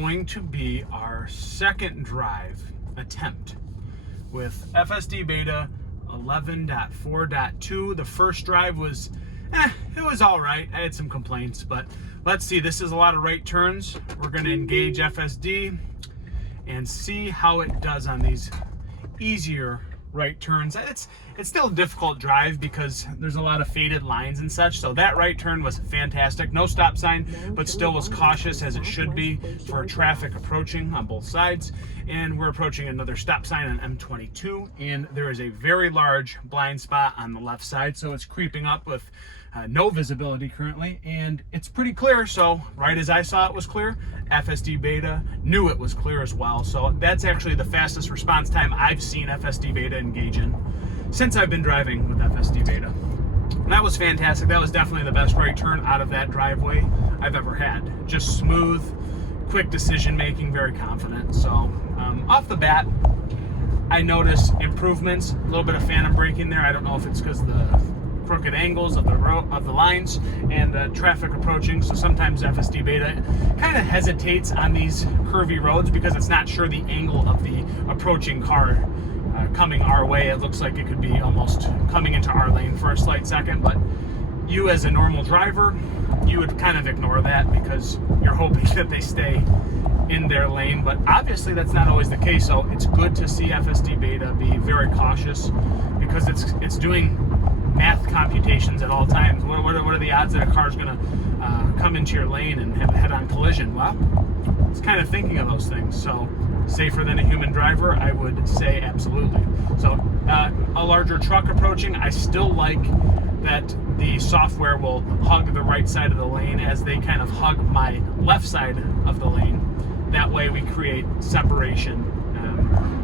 going to be our second drive attempt with FSD Beta 11.4.2. The first drive was, it was all right. I had some complaints, but let's see. This is a lot of right turns. We're going to engage FSD and see how it does on these easier right turns. It's still a difficult drive because there's a lot of faded lines and such. So that right turn was fantastic. No stop sign, but still was cautious as it should be for traffic approaching on both sides. And we're approaching another stop sign on M22, and there is a very large blind spot on the left side. So it's creeping up with no visibility currently, and it's pretty clear. So right as I saw it was clear, FSD Beta knew it was clear as well. So that's actually the fastest response time I've seen FSD Beta engage in since I've been driving with FSD Beta. And that was fantastic. That was definitely the best right turn out of that driveway I've ever had. Just smooth, quick decision making, very confident. So off the bat, I noticed improvements, a little bit of phantom braking there. I don't know if it's because the crooked angles of the lines and the traffic approaching. So sometimes FSD Beta kind of hesitates on these curvy roads because it's not sure the angle of the approaching car coming our way. It looks like it could be almost coming into our lane for a slight second, but you as a normal driver, you would kind of ignore that because you're hoping that they stay in their lane, but obviously that's not always the case. So it's good to see FSD Beta be very cautious because it's doing math computations at all times. What are the odds that a car's going to come into your lane and have a head-on collision? Well, it's kind of thinking of those things. So safer than a human driver, I would say absolutely. So a larger truck approaching, I still like that the software will hug the right side of the lane as they kind of hug my left side of the lane. That way we create separation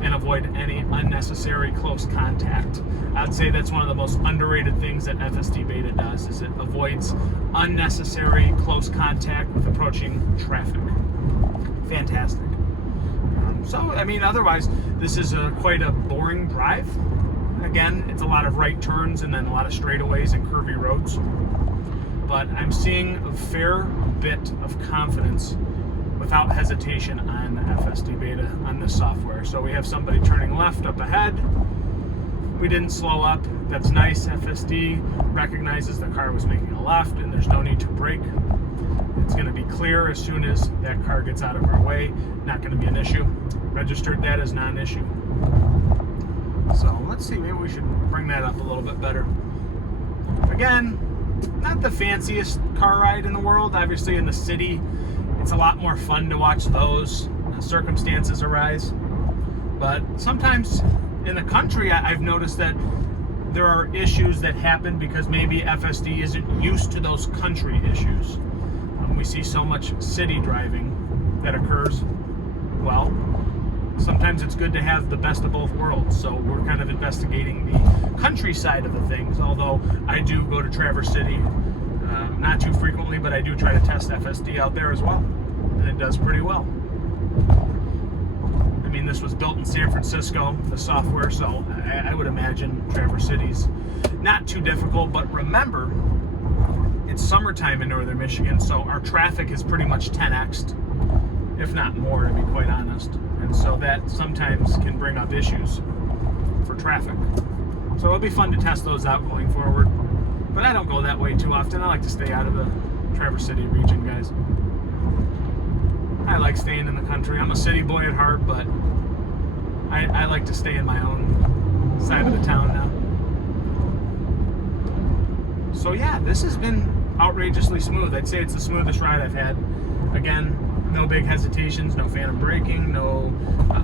and avoid any unnecessary close contact. I'd say that's one of the most underrated things that FSD Beta does, is it avoids unnecessary close contact with approaching traffic. Fantastic. So, I mean, otherwise, this is quite a boring drive. Again, it's a lot of right turns and then a lot of straightaways and curvy roads. But I'm seeing a fair bit of confidence without hesitation on FSD Beta on this software. So we have somebody turning left up ahead. We didn't slow up. That's nice. FSD recognizes the car was making a left and there's no need to brake. It's going to be clear as soon as that car gets out of our way. Not going to be an issue. Registered that as non-issue. So let's see, maybe we should bring that up a little bit better. Again, not the fanciest car ride in the world. Obviously in the city, it's a lot more fun to watch those circumstances arise. But sometimes in the country, I've noticed that there are issues that happen because maybe FSD isn't used to those country issues. We see so much city driving that occurs. Well, sometimes it's good to have the best of both worlds. So we're kind of investigating the countryside of the things, although I do go to Traverse City not too frequently, but I do try to test FSD out there as well, and it does pretty well. I mean, this was built in San Francisco, the software, so I would imagine Traverse City's not too difficult. But remember, it's summertime in northern Michigan, so our traffic is pretty much 10x'd, if not more, to be quite honest. And so that sometimes can bring up issues for traffic. So it'll be fun to test those out going forward. But I don't go that way too often. I like to stay out of the Traverse City region, guys. I like staying in the country. I'm a city boy at heart, but I like to stay in my own side of the town now. So yeah, this has been outrageously smooth. I'd say it's the smoothest ride I've had. Again, no big hesitations, no phantom braking, no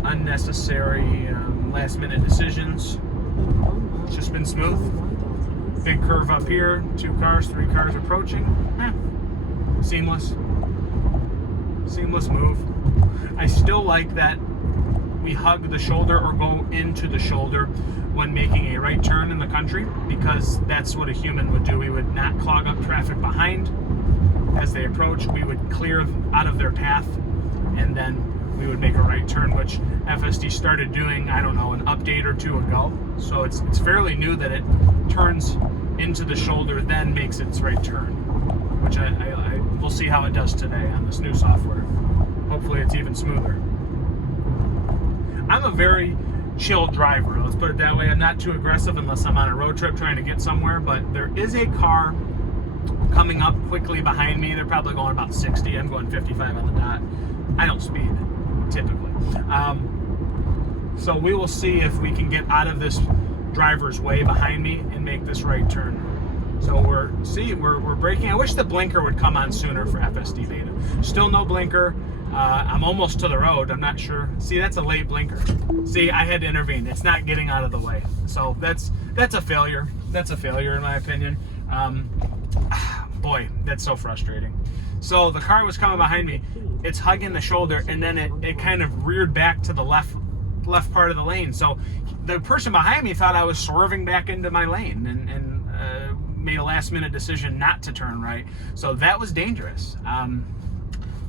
unnecessary last-minute decisions. It's just been smooth. Big curve up here, 2 cars, 3 cars approaching. Seamless. Seamless move. I still like that we hug the shoulder or go into the shoulder when making a right turn in the country, because that's what a human would do. We would not clog up traffic behind as they approach. We would clear out of their path, and then we would make a right turn, which FSD started doing, I don't know, an update or 2 ago. So it's fairly new that it turns into the shoulder, then makes its right turn, which we'll see how it does today on this new software. hopefully it's even smoother. I'm a very chill driver, let's put it that way. I'm not too aggressive unless I'm on a road trip trying to get somewhere, but there is a car coming up quickly behind me. They're probably going about 60. I'm going 55 on the dot. I don't speed, typically. So we will see if we can get out of this driver's way behind me and make this right turn. So we're braking. I wish the blinker would come on sooner for FSD Beta. Still no blinker. I'm almost to the road. I'm not sure. See, that's a late blinker. See, I had to intervene. It's not getting out of the way. So that's a failure. That's a failure in my opinion. Boy, that's so frustrating. So the car was coming behind me. It's hugging the shoulder, and then it kind of reared back to the left part of the lane. So the person behind me thought I was swerving back into my lane and made a last minute decision not to turn right. So that was dangerous.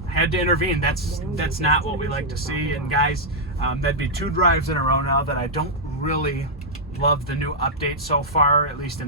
Had to intervene. That's not what we like to see. And guys, that'd be 2 drives in a row now that I don't really love the new update so far, at least in